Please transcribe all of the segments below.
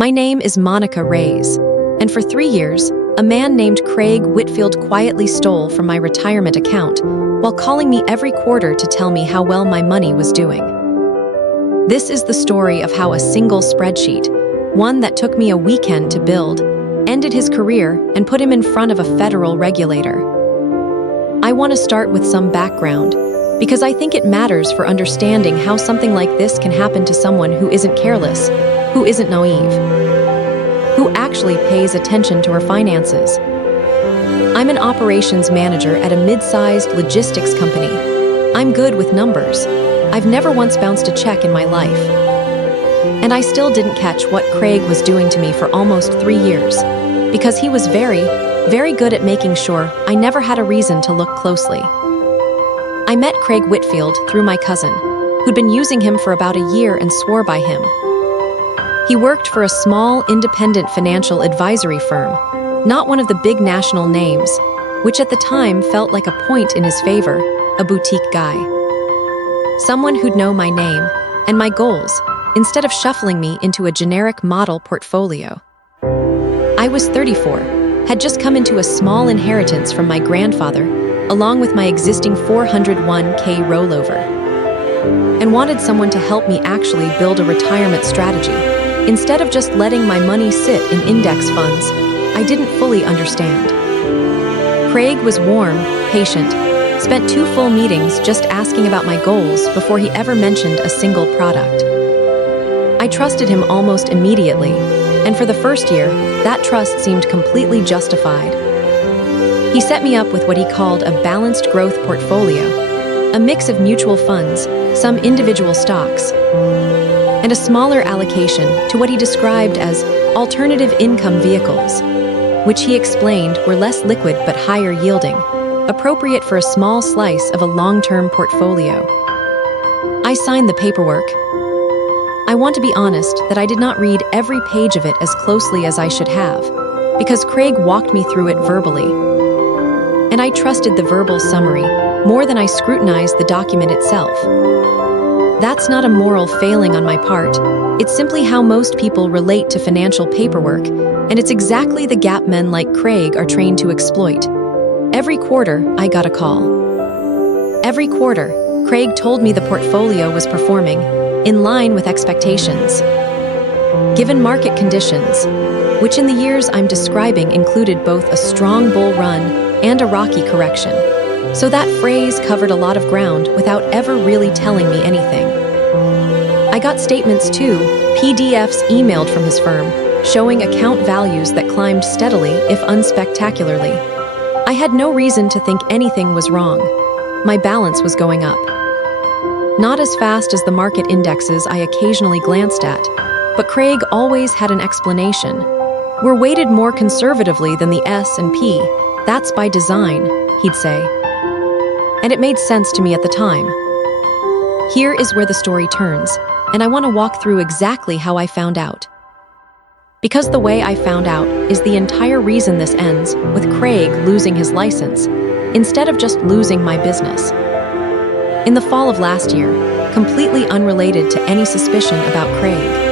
My name is Monica Reyes, and for 3 years, a man named Craig Whitfield quietly stole from my retirement account while calling me every quarter to tell me how well my money was doing. This is the story of how a single spreadsheet, one that took me a weekend to build, ended his career and put him in front of a federal regulator. I want to start with some background, because I think it matters for understanding how something like this can happen to someone who isn't careless, who isn't naive, who actually pays attention to her finances. I'm an operations manager at a mid-sized logistics company. I'm good with numbers. I've never once bounced a check in my life. And I still didn't catch what Craig was doing to me for almost 3 years, because he was very, very good at making sure I never had a reason to look closely. I met Craig Whitfield through my cousin, who'd been using him for about a year and swore by him. He worked for a small, independent financial advisory firm, not one of the big national names, which at the time felt like a point in his favor, a boutique guy. Someone who'd know my name and my goals, instead of shuffling me into a generic model portfolio. I was 34, had just come into a small inheritance from my grandfather, along with my existing 401k rollover, and wanted someone to help me actually build a retirement strategy, instead of just letting my money sit in index funds I didn't fully understand. Craig was warm, patient, spent 2 full meetings just asking about my goals before he ever mentioned a single product. I trusted him almost immediately, and for the first year, that trust seemed completely justified. He set me up with what he called a balanced growth portfolio, a mix of mutual funds, some individual stocks, and a smaller allocation to what he described as alternative income vehicles, which he explained were less liquid but higher yielding, appropriate for a small slice of a long-term portfolio. I signed the paperwork. I want to be honest that I did not read every page of it as closely as I should have, because Craig walked me through it verbally. And I trusted the verbal summary more than I scrutinized the document itself. That's not a moral failing on my part. It's simply how most people relate to financial paperwork, and it's exactly the gap men like Craig are trained to exploit. Every quarter, I got a call. Every quarter, Craig told me the portfolio was performing in line with expectations. Given market conditions, which in the years I'm describing included both a strong bull run and a rocky correction. So that phrase covered a lot of ground without ever really telling me anything. I got statements too, PDFs emailed from his firm, showing account values that climbed steadily, if unspectacularly. I had no reason to think anything was wrong. My balance was going up. Not as fast as the market indexes I occasionally glanced at, but Craig always had an explanation. We're weighted more conservatively than the S&P. That's by design, he'd say. And it made sense to me at the time. Here is where the story turns, and I want to walk through exactly how I found out. Because the way I found out is the entire reason this ends with Craig losing his license, instead of just losing my business. In the fall of last year, completely unrelated to any suspicion about Craig,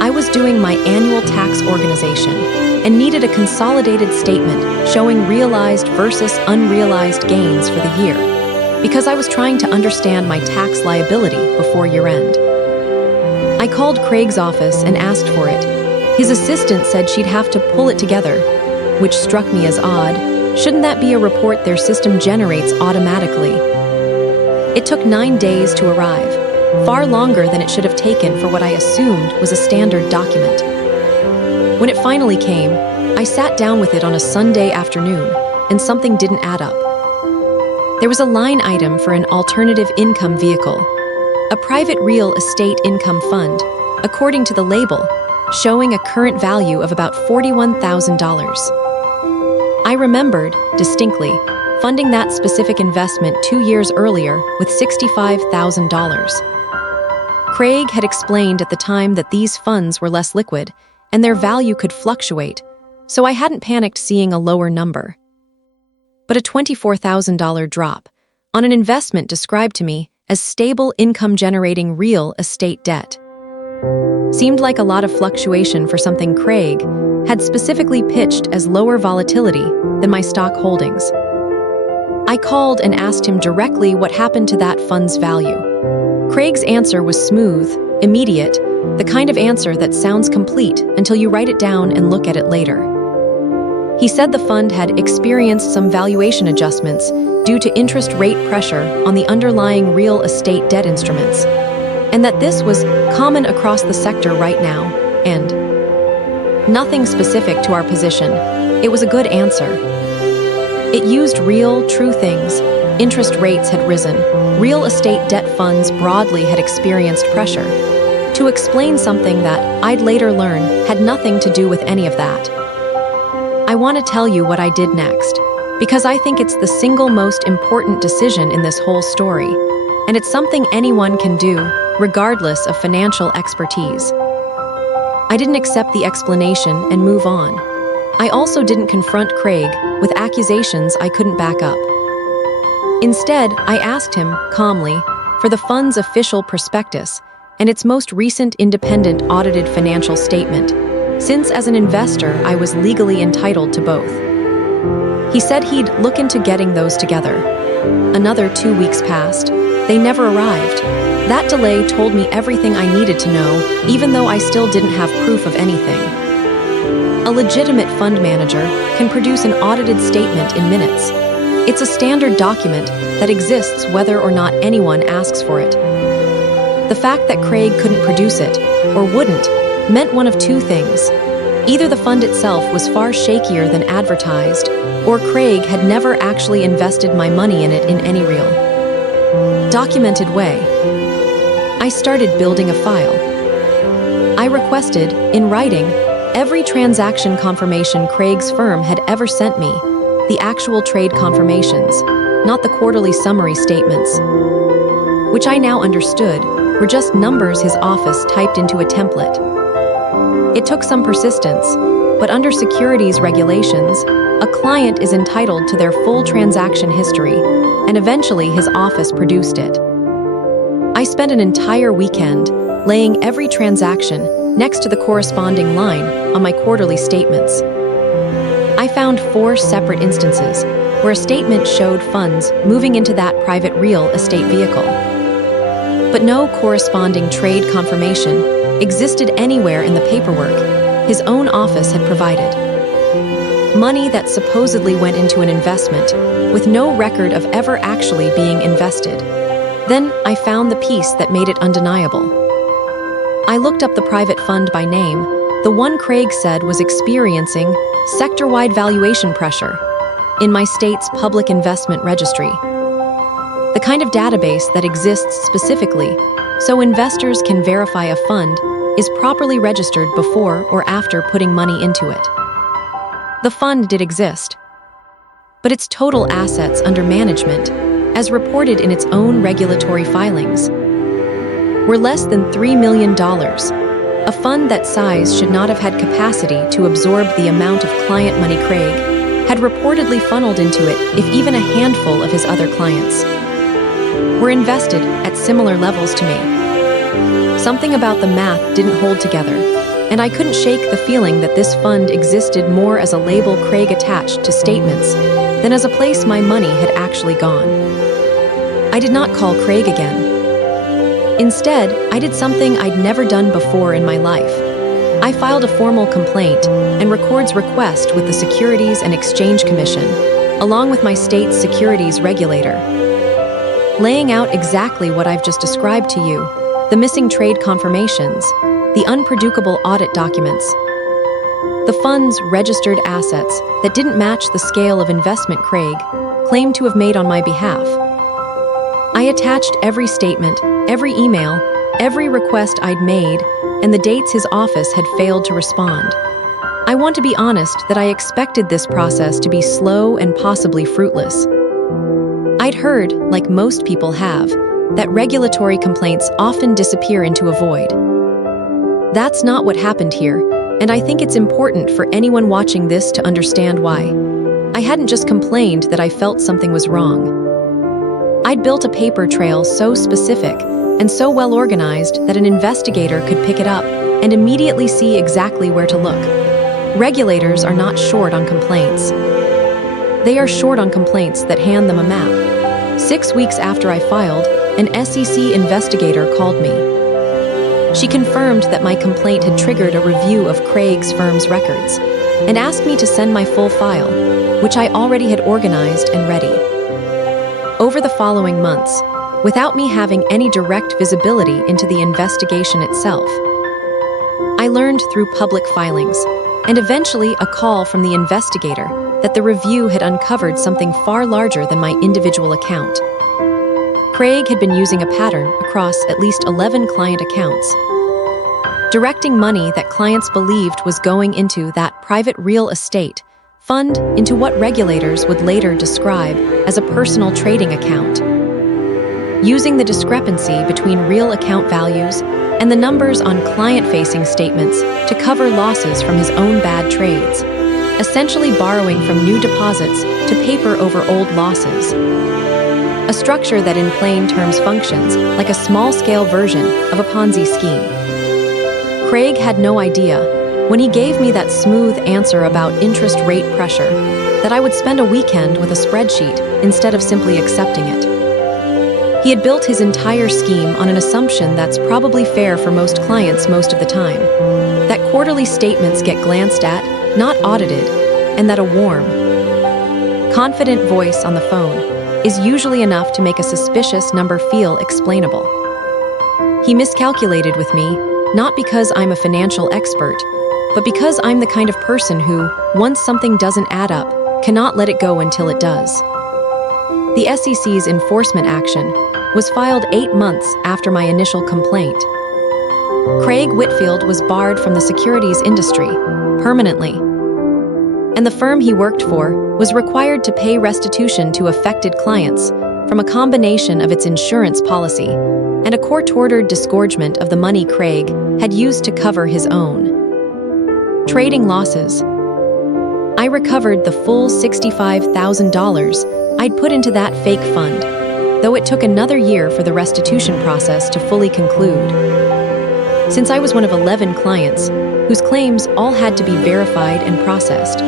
I was doing my annual tax organization and needed a consolidated statement showing realized versus unrealized gains for the year, because I was trying to understand my tax liability before year-end. I called Craig's office and asked for it. His assistant said she'd have to pull it together, which struck me as odd. Shouldn't that be a report their system generates automatically? It took 9 days to arrive, far longer than it should have taken for what I assumed was a standard document. When it finally came, I sat down with it on a Sunday afternoon, and something didn't add up. There was a line item for an alternative income vehicle, a private real estate income fund, according to the label, showing a current value of about $41,000. I remembered, distinctly, funding that specific investment 2 years earlier with $65,000. Craig had explained at the time that these funds were less liquid and their value could fluctuate, so I hadn't panicked seeing a lower number. But a $24,000 drop on an investment described to me as stable income-generating real estate debt. Seemed like a lot of fluctuation for something Craig had specifically pitched as lower volatility than my stock holdings. I called and asked him directly what happened to that fund's value. Craig's answer was smooth, immediate, the kind of answer that sounds complete until you write it down and look at it later. He said the fund had experienced some valuation adjustments due to interest rate pressure on the underlying real estate debt instruments, and that this was common across the sector right now, and nothing specific to our position. It was a good answer. It used real, true things. Interest rates had risen. Real estate debt funds broadly had experienced pressure. To explain something that I'd later learn had nothing to do with any of that. I want to tell you what I did next, because I think it's the single most important decision in this whole story, and it's something anyone can do, regardless of financial expertise. I didn't accept the explanation and move on. I also didn't confront Craig with accusations I couldn't back up. Instead, I asked him, calmly, for the fund's official prospectus and its most recent independent audited financial statement, since as an investor I was legally entitled to both. He said he'd look into getting those together. Another 2 weeks passed. They never arrived. That delay told me everything I needed to know, even though I still didn't have proof of anything. A legitimate fund manager can produce an audited statement in minutes. It's a standard document that exists whether or not anyone asks for it. The fact that Craig couldn't produce it, or wouldn't, meant one of two things. Either the fund itself was far shakier than advertised, or Craig had never actually invested my money in it in any real, documented way. I started building a file. I requested, in writing, every transaction confirmation Craig's firm had ever sent me, the actual trade confirmations, not the quarterly summary statements, which I now understood were just numbers his office typed into a template. It took some persistence, but under securities regulations, a client is entitled to their full transaction history, and eventually his office produced it. I spent an entire weekend laying every transaction next to the corresponding line on my quarterly statements. I found 4 separate instances where a statement showed funds moving into that private real estate vehicle. But no corresponding trade confirmation existed anywhere in the paperwork his own office had provided. Money that supposedly went into an investment with no record of ever actually being invested. Then I found the piece that made it undeniable. I looked up the private fund by name, the one Craig said was experiencing sector-wide valuation pressure, in my state's public investment registry. The kind of database that exists specifically so investors can verify a fund is properly registered before or after putting money into it. The fund did exist, but its total assets under management, as reported in its own regulatory filings, were less than $3 million. A fund that size should not have had capacity to absorb the amount of client money Craig had reportedly funneled into it if even a handful of his other clients were invested at similar levels to me. Something about the math didn't hold together, and I couldn't shake the feeling that this fund existed more as a label Craig attached to statements than as a place my money had actually gone. I did not call Craig again. Instead, I did something I'd never done before in my life. I filed a formal complaint and records request with the Securities and Exchange Commission, along with my state's securities regulator, laying out exactly what I've just described to you: the missing trade confirmations, the unproducible audit documents, the fund's registered assets that didn't match the scale of investment Craig claimed to have made on my behalf. I attached every statement, every email, every request I'd made, and the dates his office had failed to respond. I want to be honest that I expected this process to be slow and possibly fruitless. I'd heard, like most people have, that regulatory complaints often disappear into a void. That's not what happened here, and I think it's important for anyone watching this to understand why. I hadn't just complained that I felt something was wrong. I'd built a paper trail so specific and so well organized that an investigator could pick it up and immediately see exactly where to look. Regulators are not short on complaints. They are short on complaints that hand them a map. 6 weeks after I filed, an SEC investigator called me. She confirmed that my complaint had triggered a review of Craig's firm's records and asked me to send my full file, which I already had organized and ready. Over the following months, without me having any direct visibility into the investigation itself, I learned through public filings and eventually a call from the investigator that the review had uncovered something far larger than my individual account. Craig had been using a pattern across at least 11 client accounts, directing money that clients believed was going into that private real estate fund into what regulators would later describe as a personal trading account. Using the discrepancy between real account values and the numbers on client-facing statements to cover losses from his own bad trades, essentially borrowing from new deposits to paper over old losses. A structure that in plain terms functions like a small-scale version of a Ponzi scheme. Craig had no idea, when he gave me that smooth answer about interest rate pressure, that I would spend a weekend with a spreadsheet instead of simply accepting it. He had built his entire scheme on an assumption that's probably fair for most clients most of the time, that quarterly statements get glanced at, not audited, and that a warm, confident voice on the phone is usually enough to make a suspicious number feel explainable. He miscalculated with me, not because I'm a financial expert, but because I'm the kind of person who, once something doesn't add up, cannot let it go until it does. The SEC's enforcement action was filed 8 months after my initial complaint. Craig Whitfield was barred from the securities industry permanently, and the firm he worked for was required to pay restitution to affected clients from a combination of its insurance policy and a court-ordered disgorgement of the money Craig had used to cover his own trading losses. I recovered the full $65,000 I'd put into that fake fund, though it took another year for the restitution process to fully conclude. Since I was one of 11 clients whose claims all had to be verified and processed,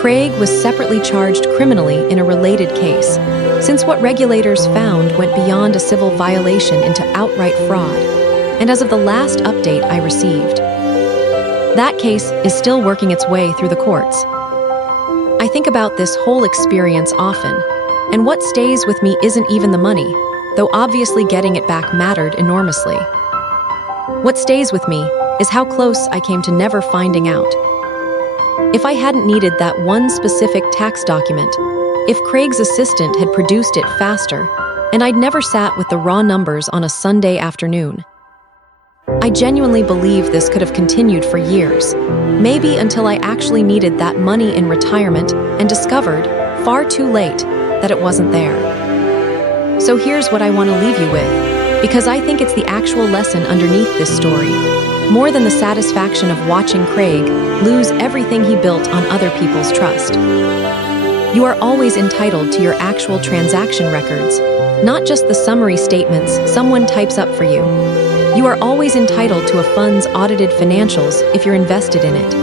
Craig was separately charged criminally in a related case, since what regulators found went beyond a civil violation into outright fraud, and as of the last update I received, that case is still working its way through the courts. I think about this whole experience often, and what stays with me isn't even the money, though obviously getting it back mattered enormously. What stays with me is how close I came to never finding out. If I hadn't needed that one specific tax document, if Craig's assistant had produced it faster, and I'd never sat with the raw numbers on a Sunday afternoon, I genuinely believe this could have continued for years, maybe until I actually needed that money in retirement and discovered, far too late, that it wasn't there. So here's what I want to leave you with, because I think it's the actual lesson underneath this story, more than the satisfaction of watching Craig lose everything he built on other people's trust. You are always entitled to your actual transaction records, not just the summary statements someone types up for you. You are always entitled to a fund's audited financials if you're invested in it.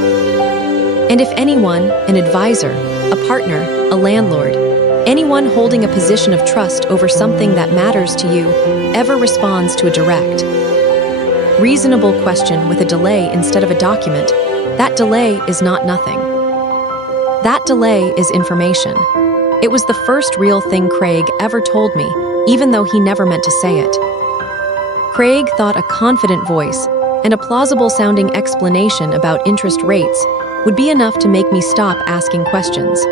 And if anyone, an advisor, a partner, a landlord, anyone holding a position of trust over something that matters to you, ever responds to a direct, reasonable question with a delay instead of a document, that delay is not nothing. That delay is information. It was the first real thing Craig ever told me, even though he never meant to say it. Craig thought a confident voice and a plausible-sounding explanation about interest rates would be enough to make me stop asking questions.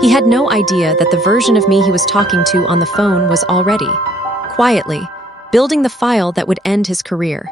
He had no idea that the version of me he was talking to on the phone was already, quietly, building the file that would end his career.